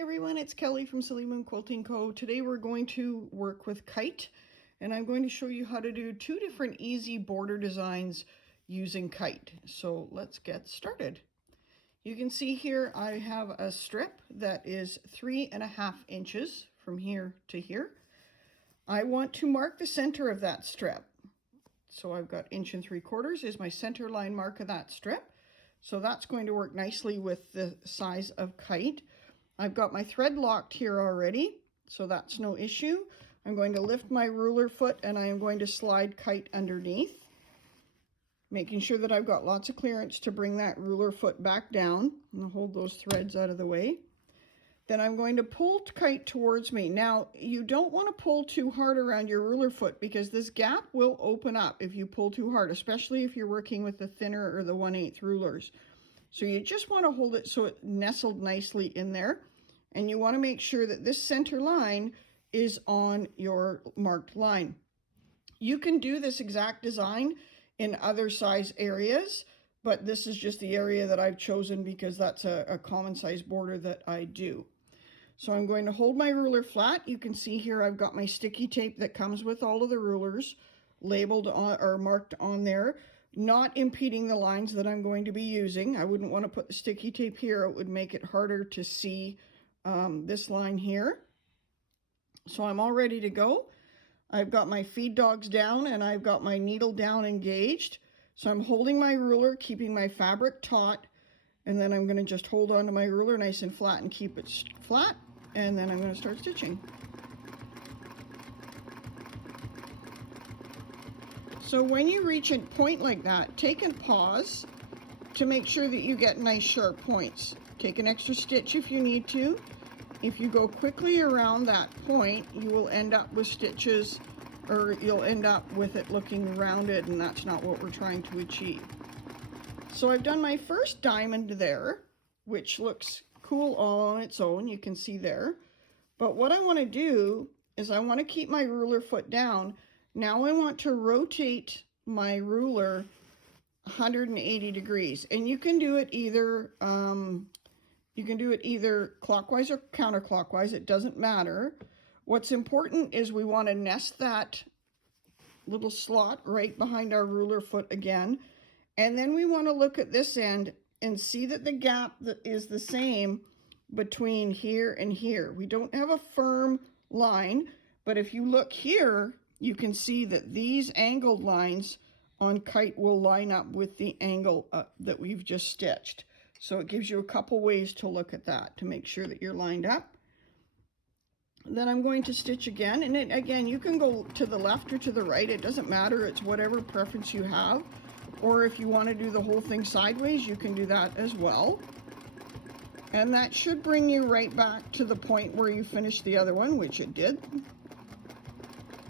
Everyone, it's Kelly from Silly Moon Quilting Co. Today we're going to work with Kite, and I'm going to show you how to do two different easy border designs using Kite. So let's get started. You can see here I have a strip that is 3.5 inches from here to here. I want to mark the center of that strip. So I've got 1 3/4 is my center line mark of that strip. So that's going to work nicely with the size of Kite. I've got my thread locked here already, so that's no issue. I'm going to lift my ruler foot and I am going to slide Kite underneath, making sure that I've got lots of clearance to bring that ruler foot back down and hold those threads out of the way. Then I'm going to pull Kite towards me. Now, you don't want to pull too hard around your ruler foot because this gap will open up if you pull too hard, especially if you're working with the thinner or the 1/8 rulers. So you just want to hold it so it nestled nicely in there. And you want to make sure that this center line is on your marked line. You can do this exact design in other size areas, but this is just the area that I've chosen because that's a common size border that I do. So I'm going to hold my ruler flat. You can see here I've got my sticky tape that comes with all of the rulers labeled on or marked on there, not impeding the lines that I'm going to be using. I wouldn't want to put the sticky tape here. It would make it harder to see this line here. So I'm all ready to go. I've got my feed dogs down and I've got my needle down engaged. So I'm holding my ruler, keeping my fabric taut, and then I'm going to just hold on to my ruler nice and flat and keep it flat, and then I'm going to start stitching. So when you reach a point like that, take and pause to make sure that you get nice sharp points. Take an extra stitch if you need to. If you go quickly around that point, you will end up with stitches, or you'll end up with it looking rounded, and that's not what we're trying to achieve. So I've done my first diamond there, which looks cool all on its own, you can see there. But what I want to do is I want to keep my ruler foot down. Now I want to rotate my ruler 180 degrees, and you can do it either clockwise or counterclockwise. It doesn't matter. What's important is we want to nest that little slot right behind our ruler foot again, and then we want to look at this end and see that the gap that is the same between here and here. We don't have a firm line, but if you look here, you can see that these angled lines on Kite will line up with the angle that we've just stitched. So it gives you a couple ways to look at that to make sure that you're lined up. Then I'm going to stitch again, and again, you can go to the left or to the right. It doesn't matter. It's whatever preference you have. Or if you want to do the whole thing sideways, you can do that as well. And that should bring you right back to the point where you finished the other one, which it did.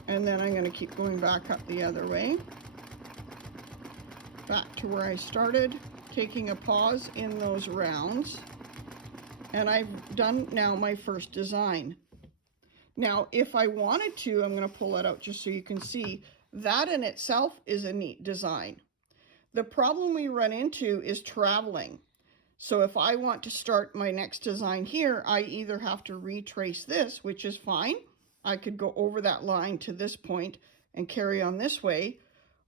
And then I'm going to keep going back up the other way, back to where I started, taking a pause in those rounds. And I've done now my first design. Now, if I wanted to, I'm going to pull that out just so you can see, that in itself is a neat design. The problem we run into is traveling. So if I want to start my next design here, I either have to retrace this, which is fine. I could go over that line to this point and carry on this way,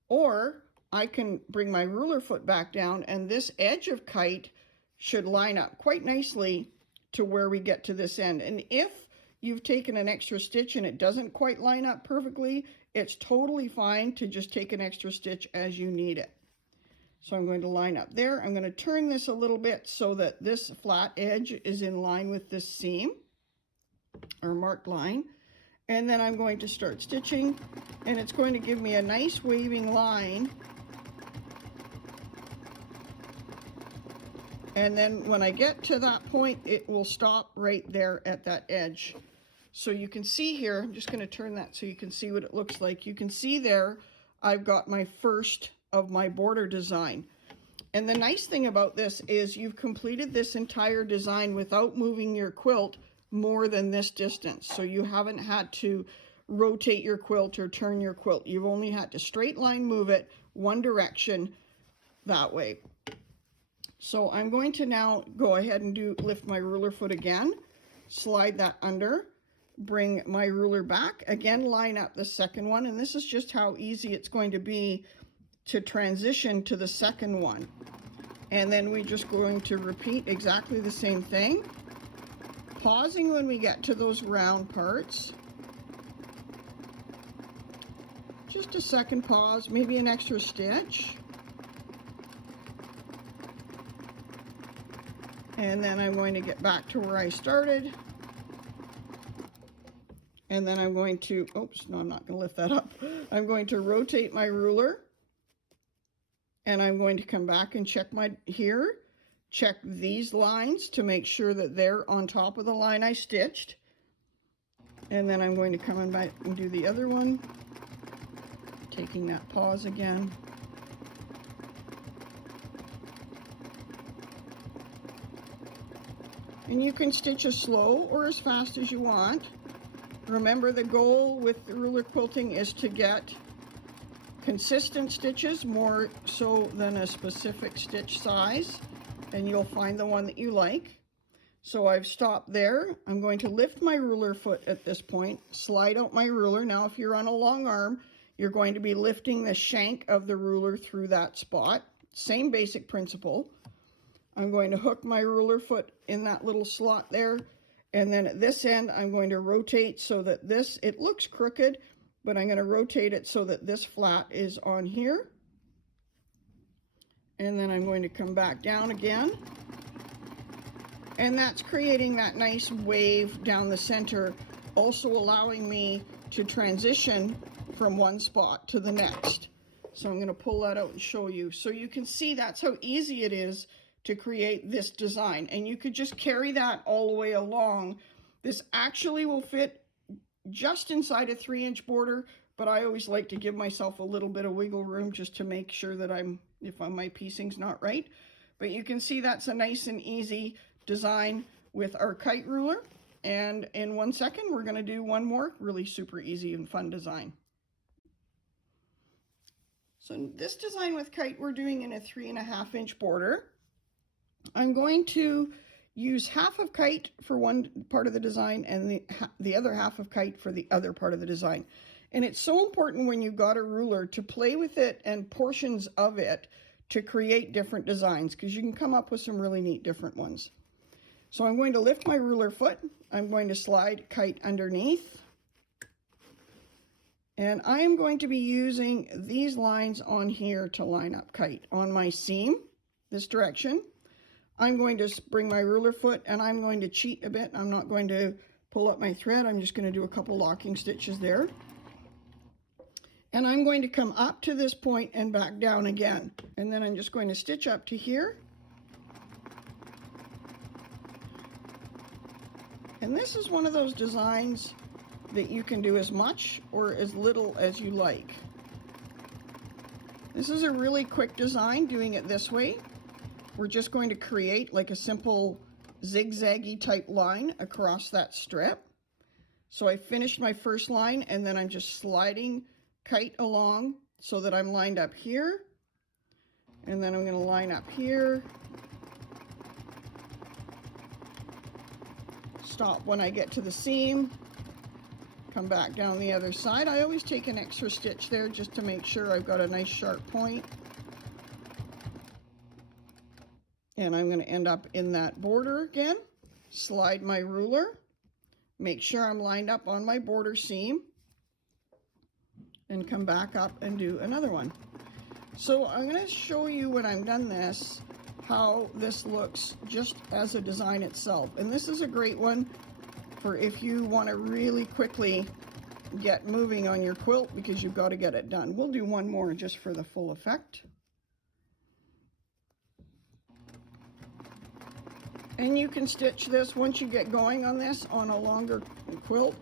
or I can bring my ruler foot back down, and this edge of Kite should line up quite nicely to where we get to this end. And if you've taken an extra stitch and it doesn't quite line up perfectly, it's totally fine to just take an extra stitch as you need it. So I'm going to line up there. I'm going to turn this a little bit so that this flat edge is in line with this seam or marked line. And then I'm going to start stitching, and it's going to give me a nice waving line. And then when I get to that point, it will stop right there at that edge. So you can see here, I'm just going to turn that so you can see what it looks like. You can see there, I've got my first of my border design. And the nice thing about this is you've completed this entire design without moving your quilt more than this distance. So you haven't had to rotate your quilt or turn your quilt. You've only had to straight line move it one direction that way. So I'm going to now go ahead and lift my ruler foot again. slide that under, bring my ruler back, again line up the second one, and this is just how easy it's going to be to transition to the second one. And then we're just going to repeat exactly the same thing, pausing when we get to those round parts. Just a second pause, maybe an extra stitch. And then I'm going to get back to where I started. And then I'm going to, oops, no, I'm not going to lift that up. I'm going to rotate my ruler. And I'm going to come back and check check these lines to make sure that they're on top of the line I stitched. And then I'm going to come back and do the other one, taking that pause again. And you can stitch as slow or as fast as you want. Remember, the goal with the ruler quilting is to get consistent stitches more so than a specific stitch size, and you'll find the one that you like. So I've stopped there. I'm going to lift my ruler foot at this point, slide out my ruler. Now if you're on a long arm, you're going to be lifting the shank of the ruler through that spot. Same basic principle. I'm going to hook my ruler foot in that little slot there, and then at this end I'm going to rotate so that it looks crooked, but I'm going to rotate it so that this flat is on here. And then I'm going to come back down again. And that's creating that nice wave down the center, also allowing me to transition from one spot to the next. So I'm going to pull that out and show you. So you can see that's how easy it is to create this design. And you could just carry that all the way along. This actually will fit just inside a 3-inch border, but I always like to give myself a little bit of wiggle room just to make sure that my piecing's not right. But you can see that's a nice and easy design with our kite ruler. And in 1 second, we're going to do one more really super easy and fun design. So this design with kite, we're doing in a 3.5-inch border. I'm going to use half of kite for one part of the design and the other half of kite for the other part of the design. And it's so important when you've got a ruler to play with it and portions of it to create different designs, because you can come up with some really neat different ones. So I'm going to lift my ruler foot. I'm going to slide kite underneath. And I am going to be using these lines on here to line up kite on my seam, this direction. I'm going to bring my ruler foot and I'm going to cheat a bit. I'm not going to pull up my thread. I'm just going to do a couple locking stitches there. And I'm going to come up to this point and back down again. And then I'm just going to stitch up to here. And this is one of those designs that you can do as much or as little as you like. This is a really quick design doing it this way. We're just going to create like a simple zigzaggy type line across that strip. So I finished my first line and then I'm just sliding kite along so that I'm lined up here. And then I'm going to line up here. Stop when I get to the seam. Come back down the other side. I always take an extra stitch there just to make sure I've got a nice sharp point. And I'm going to end up in that border again. Slide my ruler. Make sure I'm lined up on my border seam. And come back up and do another one. So I'm going to show you when I'm done this, how this looks just as a design itself. And this is a great one for if you want to really quickly get moving on your quilt because you've got to get it done. We'll do one more just for the full effect. And you can stitch this once you get going on this on a longer quilt,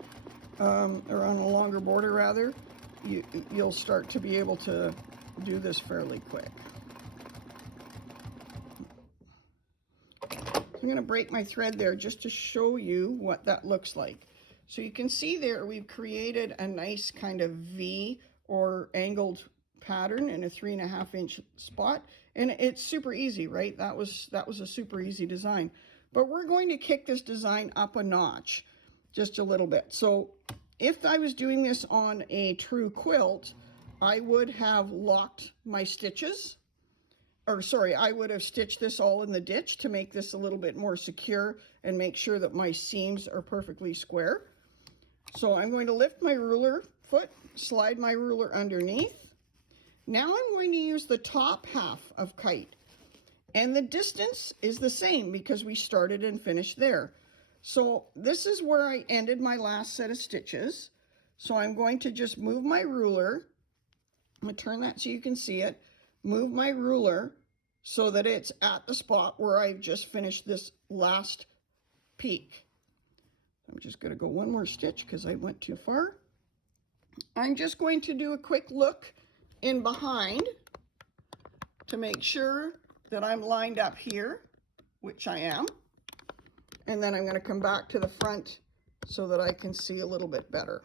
or on a longer border rather, you'll start to be able to do this fairly quick. I'm going to break my thread there just to show you what that looks like. So you can see there we've created a nice kind of V or angled pattern in a 3.5-inch spot, and it's super easy, right? That was a super easy design. but we're going to kick this design up a notch just a little bit. So if I was doing this on a true quilt, I would have locked my stitches, or sorry, I would have stitched this all in the ditch to make this a little bit more secure and make sure that my seams are perfectly square. So I'm going to lift my ruler foot, slide my ruler underneath. Now I'm going to use the top half of Kite. And the distance is the same because we started and finished there. So this is where I ended my last set of stitches. So I'm going to just move my ruler. I'm going to turn that so you can see it. Move my ruler so that it's at the spot where I've just finished this last peak. I'm just going to go one more stitch because I went too far. I'm just going to do a quick look in behind to make sure that I'm lined up here, which I am. And then I'm going to come back to the front so that I can see a little bit better.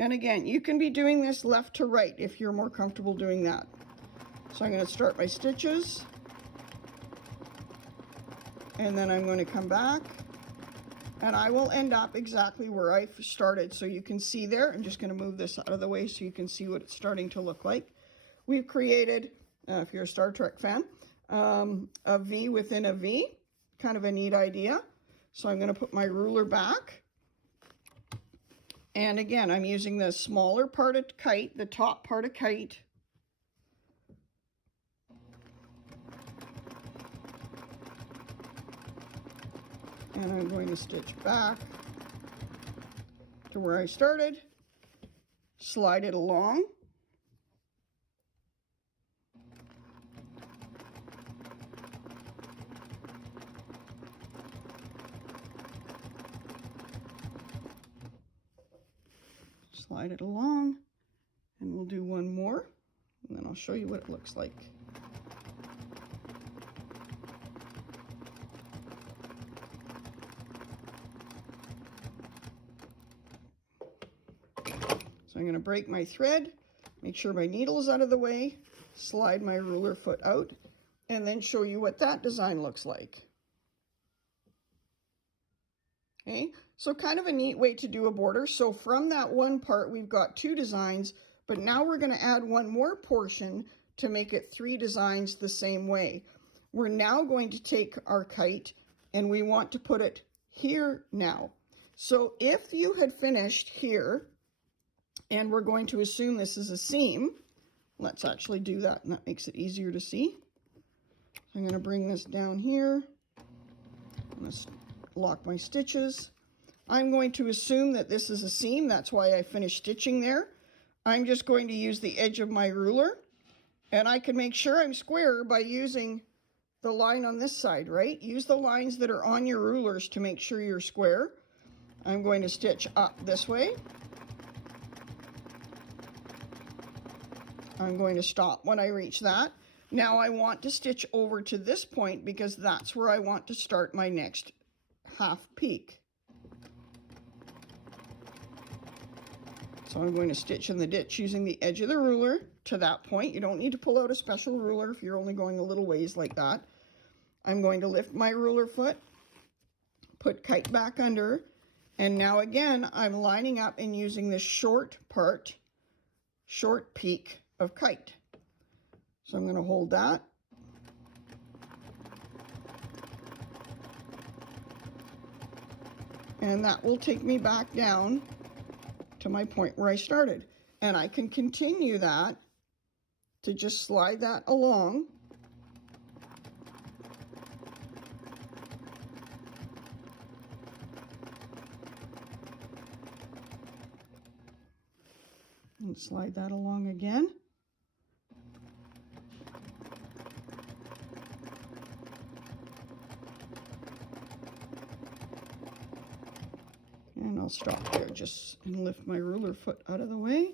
And again, you can be doing this left to right if you're more comfortable doing that. So I'm going to start my stitches. And then I'm going to come back. And I will end up exactly where I started. So you can see there, I'm just going to move this out of the way so you can see what it's starting to look like. We've created, if you're a Star Trek fan, a V within a V. Kind of a neat idea. So I'm going to put my ruler back. And again, I'm using the smaller part of Kite, the top part of Kite. And I'm going to stitch back to where I started, slide it along. Slide it along, and we'll do one more, and then I'll show you what it looks like. So I'm going to break my thread, make sure my needle is out of the way, slide my ruler foot out, and then show you what that design looks like. Okay, so kind of a neat way to do a border. So from that one part, we've got 2 designs, but now we're going to add one more portion to make it 3 designs the same way. We're now going to take our kite and we want to put it here now. So if you had finished here, and we're going to assume this is a seam, let's actually do that, and that makes it easier to see. So I'm going to bring this down here. I'm going to lock my stitches. I'm going to assume that this is a seam. That's why I finished stitching there. I'm just going to use the edge of my ruler, and I can make sure I'm square by using the line on this side, right? Use the lines that are on your rulers to make sure you're square. I'm going to stitch up this way. I'm going to stop when I reach that. Now I want to stitch over to this point because that's where I want to start my next half peak. So I'm going to stitch in the ditch using the edge of the ruler to that point. You don't need to pull out a special ruler if you're only going a little ways like that. I'm going to lift my ruler foot, put Kite back under, and now again I'm lining up and using this short part, short peak of Kite. So I'm going to hold that. And that will take me back down to my point where I started. And I can continue that to just slide that along. And slide that along again. And I'll stop there just and lift my ruler foot out of the way.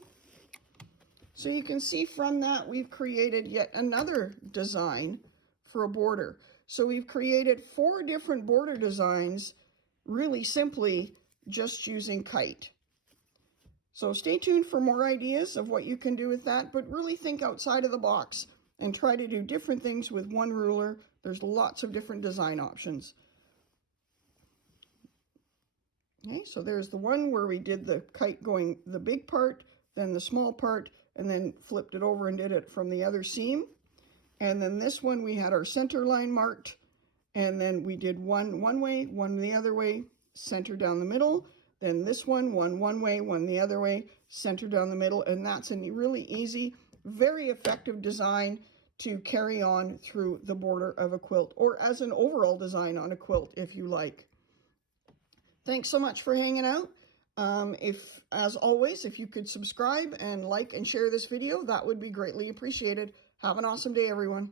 So you can see from that we've created yet another design for a border. So we've created 4 different border designs really simply just using Kite. So stay tuned for more ideas of what you can do with that, but really think outside of the box and try to do different things with one ruler There's lots of different design options. Okay, so there's the one where we did the kite going the big part, then the small part, and then flipped it over and did it from the other seam. And then this one, we had our center line marked, and then we did one way, one the other way, center down the middle. Then this one way, one the other way, center down the middle. And that's a really easy, very effective design to carry on through the border of a quilt, or as an overall design on a quilt if you like. Thanks so much for hanging out. As always, if you could subscribe and like and share this video, that would be greatly appreciated. Have an awesome day, everyone.